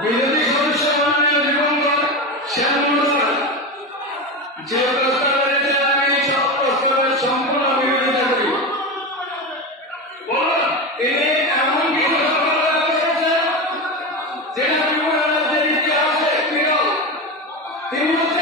বিরোধী সদস্য মনোনয়ন এবং শ্যাম Tem uma